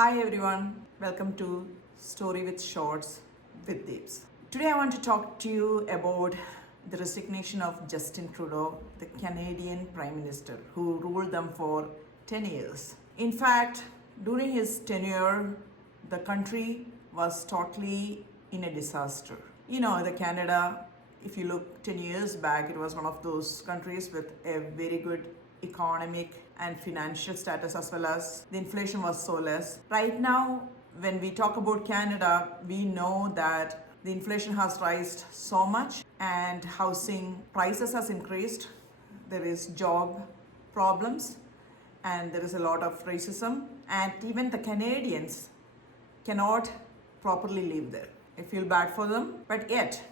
Hi everyone, welcome to Story with Shorts with Deeps. Today I want to talk to you about the resignation of Justin Trudeau, the Canadian Prime Minister who ruled them for 10 years. In fact, during his tenure, the country was totally in a disaster. The Canada, if you look 10 years back, it was one of those countries with a very good economic and financial status, as well as the inflation was so less. Right now, when we talk about Canada, we know that the inflation has raised so much and housing prices has increased. There is job problems and there is a lot of racism, and even the Canadians cannot properly live there. I feel bad for them, but yet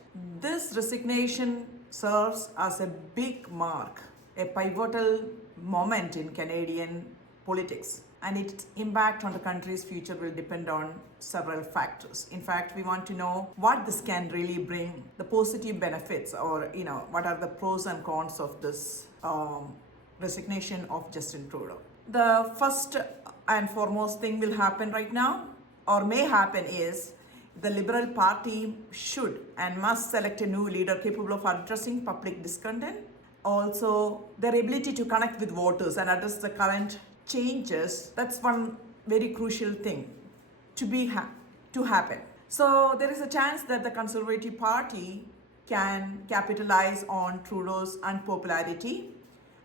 this resignation serves as a big mark, a pivotal moment in Canadian politics, and its impact on the country's future will depend on several factors. In fact, we want to know what this can really bring, the positive benefits, or what are the pros and cons of this resignation of Justin Trudeau. The first and foremost thing will happen right now, or may happen, is the Liberal Party should and must select a new leader capable of addressing public discontent. Also, their ability to connect with voters and address the current changes, that's one very crucial thing to happen. So there is a chance that the Conservative Party can capitalize on Trudeau's unpopularity,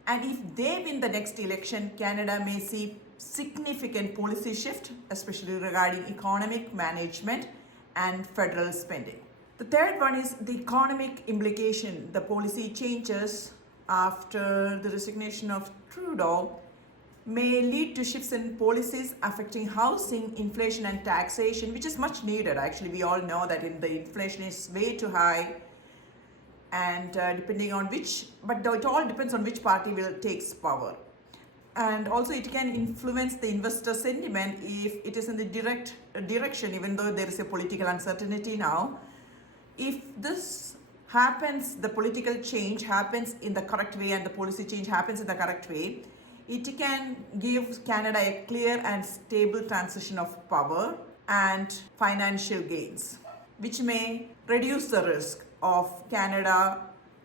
and if they win the next election, Canada may see significant policy shift, especially regarding economic management and federal spending. The third one is the economic implication. The policy changes after the resignation of Trudeau may lead to shifts in policies affecting housing, inflation, and taxation, which is much needed. Actually, we all know that the inflation is way too high, and depending on but it all depends on which party will takes power. And also it can influence the investor sentiment if it is in the direct direction, even though there is a political uncertainty now. If this happens, the political change happens in the correct way and the policy change happens in the correct way, it can give Canada a clear and stable transition of power and financial gains, which may reduce the risk of Canada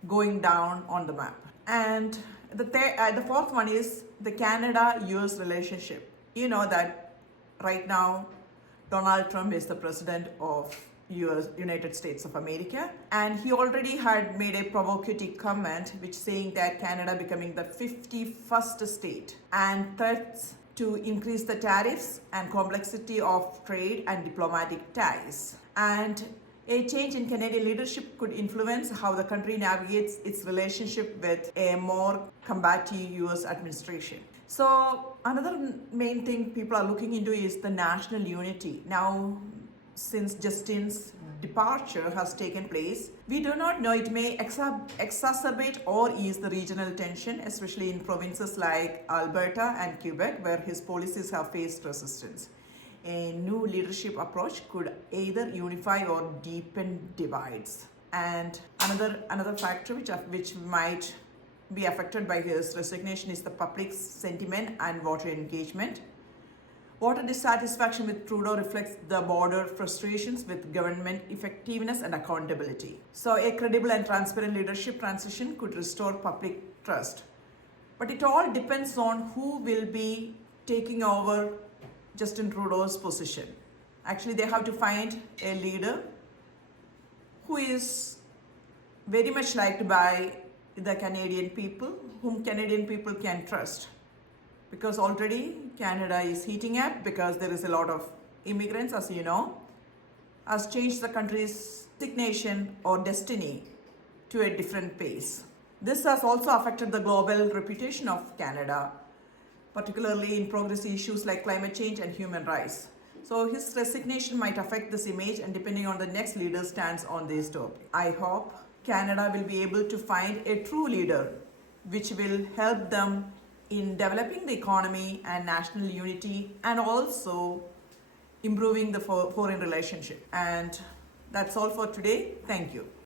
going down on the map. And the fourth one is the Canada-US relationship. You know that right now Donald Trump is the president of United States of America, and he already had made a provocative comment which saying that Canada becoming the 51st state and threats to increase the tariffs and complexity of trade and diplomatic ties. And a change in Canadian leadership could influence how the country navigates its relationship with a more combative US administration. So, another main thing people are looking into is the national unity. Now, since Justin's departure has taken place, we do not know, it may exacerbate or ease the regional tension, especially in provinces like Alberta and Quebec, where his policies have faced resistance. A new leadership approach could either unify or deepen divides. And another factor which might be affected by his resignation is the public sentiment and voter engagement. Voter dissatisfaction with Trudeau reflects the broader frustrations with government effectiveness and accountability. So a credible and transparent leadership transition could restore public trust. But it all depends on who will be taking over Justin Trudeau's position. Actually, they have to find a leader who is very much liked by the Canadian people, whom Canadian people can trust. Because already Canada is heating up because there is a lot of immigrants, as you know, has changed the country's designation or destiny to a different pace. This has also affected the global reputation of Canada, particularly in progressive issues like climate change and human rights. So his resignation might affect this image, and depending on the next leader's stance on this topic. I hope Canada will be able to find a true leader which will help them in developing the economy and national unity, and also improving the foreign relationship. And that's all for today. Thank you.